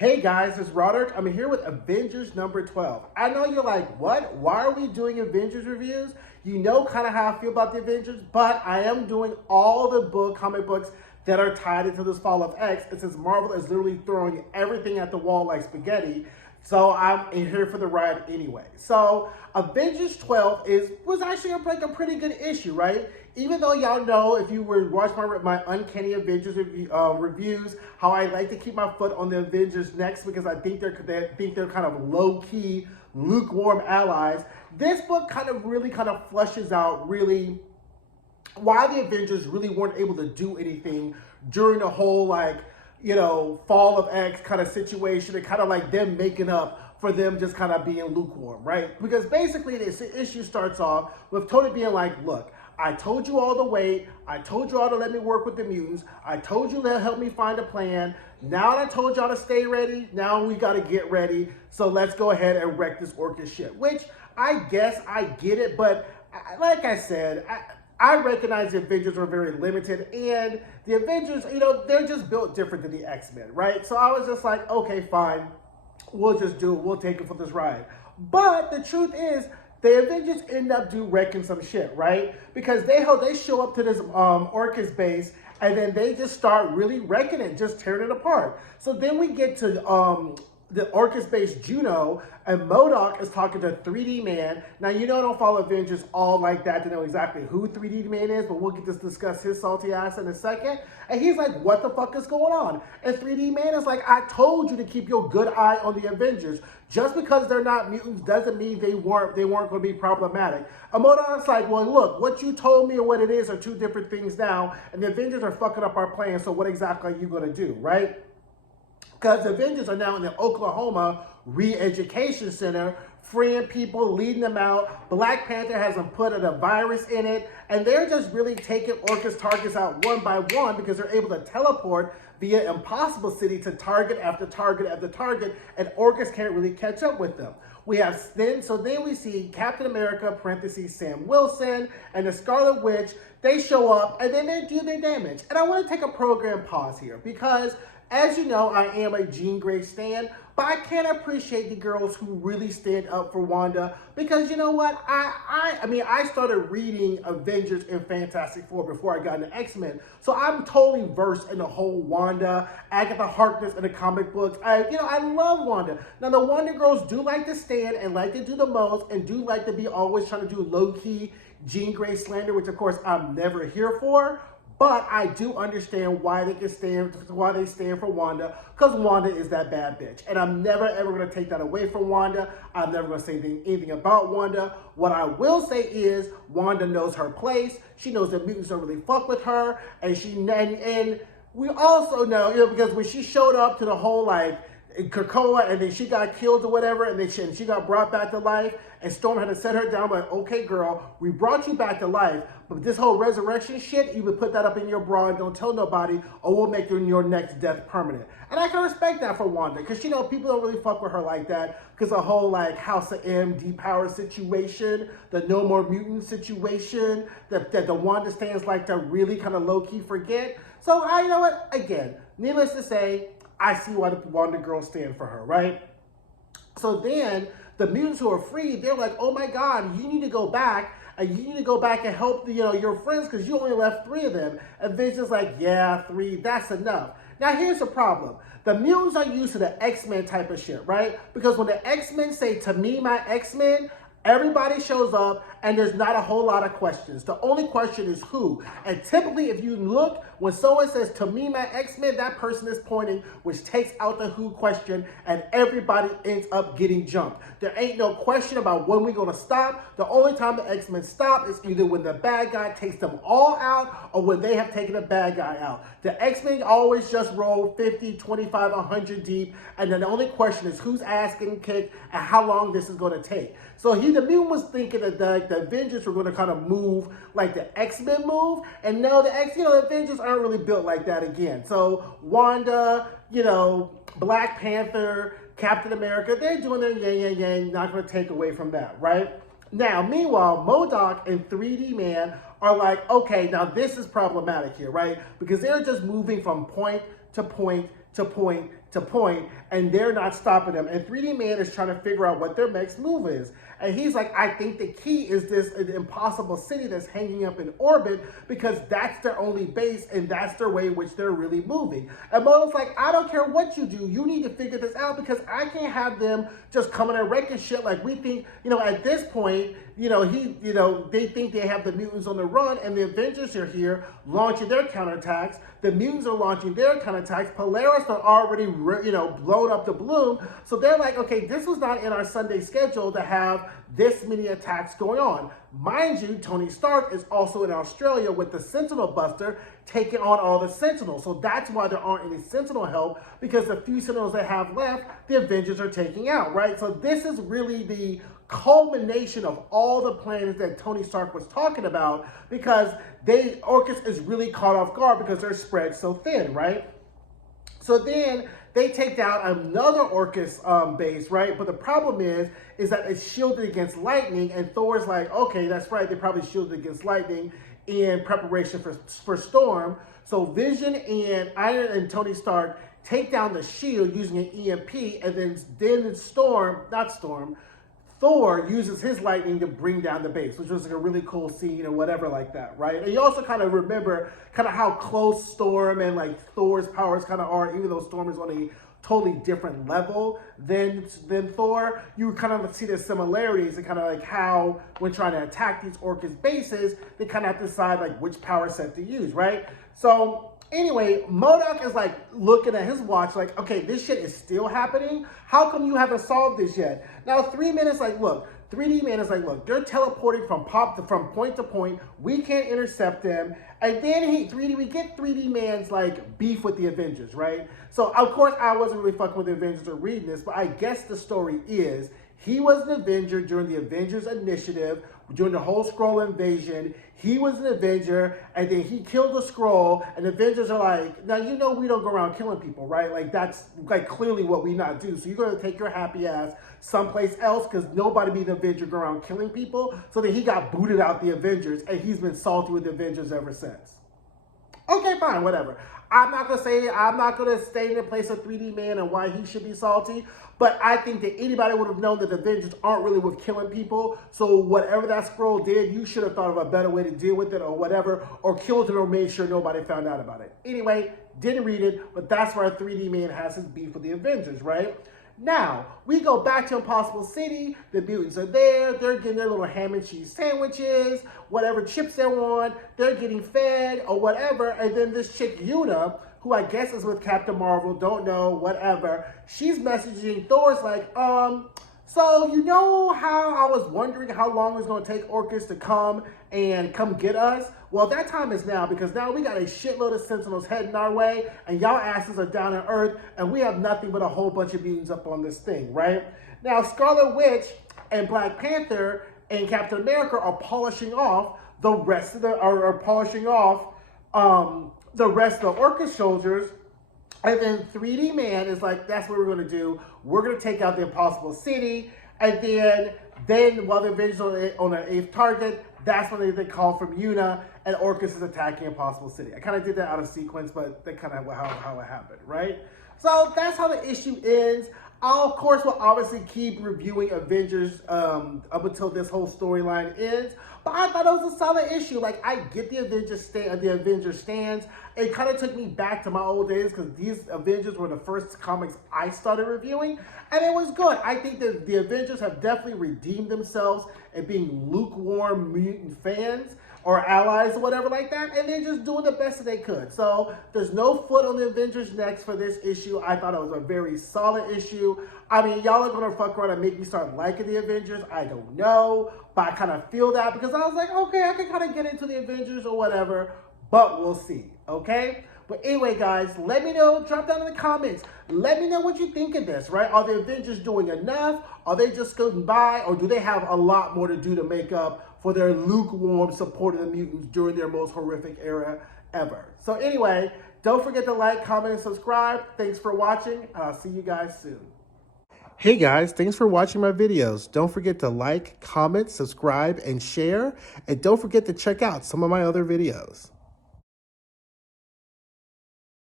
Hey guys, it's Roderick. I'm here with Avengers number 12. I know you're like, what? Why are we doing Avengers reviews? You know kind of how I feel about the Avengers, but I am doing all the comic books that are tied into this Fall of X. And since Marvel is literally throwing everything at the wall like spaghetti, so I'm in here for the ride anyway. So Avengers 12 was actually like a pretty good issue, right? Even though y'all know, if you were watching my Uncanny Avengers reviews, how I like to keep my foot on the Avengers next because I think they're kind of low-key, lukewarm allies. This book really flushes out really why the Avengers really weren't able to do anything during the whole Fall of X kind of situation, and kind of like them making up for them just kind of being lukewarm, right? Because basically this issue starts off with Tony being like, look, I told you all to wait. I told you all to let me work with the mutants. I told you to help me find a plan. Now that I told y'all to stay ready, now we got to get ready. So let's go ahead and wreck this Orchis shit, which I guess I get it. But like I said, I recognize the Avengers are very limited, and the Avengers, they're just built different than the X-Men, right? So I was just like, okay, fine. We'll just do it. We'll take it for this ride. But the truth is, the Avengers end up wrecking some shit, right? Because they show up to this Orchis base, and then they just start really wrecking it, just tearing it apart. So then we get to the Orchis base Juno, and MODOK is talking to 3D Man. Now, I don't follow Avengers all like that to know exactly who 3D Man is, but we'll get to discuss his salty ass in a second. And he's like, what the fuck is going on? And 3D Man is like, I told you to keep your good eye on the Avengers. Just because they're not mutants doesn't mean they weren't going to be problematic. And MODOK's like, well, look, what you told me and what it is are two different things now, and the Avengers are fucking up our plan, so what exactly are you going to do, right? Because the Avengers are now in the Oklahoma Re-Education Center, freeing people, leading them out. Black Panther has them put a virus in it, and they're just really taking Orchis targets out one by one because they're able to teleport via Impossible City to target after target after target, and Orchis can't really catch up with them. Then we see Captain America, parentheses, Sam Wilson, and the Scarlet Witch. They show up, and then they do their damage. And I want to take a program pause here because, as you know, I am a Jean Grey stan, but I can't appreciate the girls who really stand up for Wanda because you know what? I started reading Avengers and Fantastic Four before I got into X-Men, so I'm totally versed in the whole Wanda, Agatha Harkness in the comic books. I love Wanda. Now, the Wanda girls do like to stand and like to do the most and do like to be always trying to do low-key Jean Grey slander, which of course I'm never here for. But I do understand why they stand for Wanda, because Wanda is that bad bitch. And I'm never, ever going to take that away from Wanda. I'm never going to say anything about Wanda. What I will say is Wanda knows her place. She knows that mutants don't really fuck with her. And we also know, because when she showed up to the whole, Krakoa, and then she got killed or whatever, and then she got brought back to life, and Storm had to set her down, like, okay, girl, we brought you back to life, but this whole resurrection shit, you would put that up in your bra and don't tell nobody, or we'll make your next death permanent. And I can respect that for Wanda, because, people don't really fuck with her like that, because the whole, House of M, depower situation, the no more mutant situation, that the Wanda stands like to really kind of low-key forget. So, you know what, again, needless to say, I see why the Wanda girls stand for her, right? So then, the mutants who are free, they're like, oh my God, you need to go back, and you need to go back and help your friends, because you only left 3 of them. And Vision's like, yeah, 3, that's enough. Now here's the problem. The mutants are used to the X-Men type of shit, right? Because when the X-Men say, to me, my X-Men, everybody shows up, and there's not a whole lot of questions. The only question is who. And typically, if you look, when someone says, to me, my X-Men, that person is pointing, which takes out the who question, and everybody ends up getting jumped. There ain't no question about when we're going to stop. The only time the X-Men stop is either when the bad guy takes them all out, or when they have taken a bad guy out. The X-Men always just roll 50, 25, 100 deep, and then the only question is who's ass getting kicked and how long this is going to take. So the mutant was thinking that the Avengers were going to kind of move like the X-Men move, and no, the Avengers aren't really built like that again. So Wanda, Black Panther, Captain America, they're doing their yang, not going to take away from that, right? Now, meanwhile, MODOK and 3D Man are like, okay, now this is problematic here, right? Because they're just moving from point to point to point to point, and they're not stopping them. And 3D Man is trying to figure out what their next move is. And he's like, I think the key is this impossible city that's hanging up in orbit, because that's their only base and that's their way in which they're really moving. And Modo's like, I don't care what you do. You need to figure this out, because I can't have them just coming and wrecking shit like we think, at this point, they think they have the mutants on the run, and the Avengers are here launching their counterattacks. The mutants are launching their counterattacks. Polaris are already, blown up to bloom. So they're like, okay, this was not in our Sunday schedule to have this many attacks going on. Mind you, Tony Stark is also in Australia with the Sentinel Buster taking on all the Sentinels. So that's why there aren't any Sentinel help, because the few Sentinels they have left, the Avengers are taking out, right? So this is really the culmination of all the plans that Tony Stark was talking about, because Orchis is really caught off guard because they're spread so thin, right? So then they take down another Orchis base, right? But the problem is that it's shielded against lightning, and Thor's like, okay, that's right, they probably shielded against lightning in preparation for Storm. So Vision and Iron and Tony Stark take down the shield using an EMP, and then Thor uses his lightning to bring down the base, which was like a really cool scene or whatever like that, right? And you also kind of remember kind of how close Storm and like Thor's powers kind of are, even though Storm is on a totally different level than Thor. You kind of see the similarities and kind of like how when trying to attack these Orchis bases, they kind of have to decide like which power set to use, right? So anyway, MODOK is like looking at his watch like, okay, this shit is still happening. How come you haven't solved this yet? Now 3 minutes like, look, 3D Man is like, look, they're teleporting from point to point. We can't intercept them. And then we get 3D Man's like beef with the Avengers, right? So of course I wasn't really fucking with the Avengers or reading this, but I guess the story is he was an Avenger during the Avengers Initiative, during the whole Skrull invasion. He was an Avenger, and then he killed the Skrull, and the Avengers are like, now we don't go around killing people, right? Like that's like clearly what we not do. So you're gonna take your happy ass someplace else, because nobody be the Avenger go around killing people. So then he got booted out the Avengers, and he's been salty with the Avengers ever since. Okay, fine, whatever. I'm not gonna stay in the place of 3D Man and why he should be salty, but I think that anybody would have known that the Avengers aren't really with killing people. So whatever that Skrull did, you should have thought of a better way to deal with it or whatever, or killed it or made sure nobody found out about it. Anyway, didn't read it, but that's why 3D Man has his beef with the Avengers, right? Now, we go back to Impossible City. The mutants are there. They're getting their little ham and cheese sandwiches, whatever chips they're on. They're getting fed or whatever. And then this chick, Yuna, who I guess is with Captain Marvel, don't know, whatever. She's messaging Thor's like, so you know how I was wondering how long it's going to take Orchis to come get us? Well, that time is now, because now we got a shitload of Sentinels heading our way, and y'all asses are down on Earth, and we have nothing but a whole bunch of mutants up on this thing, right? Now, Scarlet Witch and Black Panther and Captain America are polishing off the rest of the Orchis soldiers. And then 3D Man is like, that's what we're going to do. We're going to take out the Impossible City. And then while the Avengers are on an 8th target, that's when they call from Yuna, and Orchis is attacking Impossible City. I kind of did that out of sequence, but that's kind of how it happened, right? So that's how the issue ends. Of course, we'll obviously keep reviewing Avengers up until this whole storyline ends. But I thought it was a solid issue. Like, I get the Avengers stands. It kind of took me back to my old days, because these Avengers were the first comics I started reviewing, and it was good. I think that the Avengers have definitely redeemed themselves and being lukewarm mutant fans or allies or whatever like that, and they're just doing the best that they could. So there's no foot on the Avengers' necks for this issue. I thought it was a very solid issue. I mean, y'all are gonna fuck around and make me start liking the Avengers. I don't know, but I kind of feel that, because I was like, okay, I can kind of get into the Avengers or whatever, but we'll see, okay? But anyway, guys, let me know. Drop down in the comments. Let me know what you think of this, right? Are the Avengers doing enough? Are they just scooting by? Or do they have a lot more to do to make up for their lukewarm support of the mutants during their most horrific era ever? So anyway, don't forget to like, comment, and subscribe. Thanks for watching. I'll see you guys soon. Hey guys, thanks for watching my videos. Don't forget to like, comment, subscribe, and share. And don't forget to check out some of my other videos.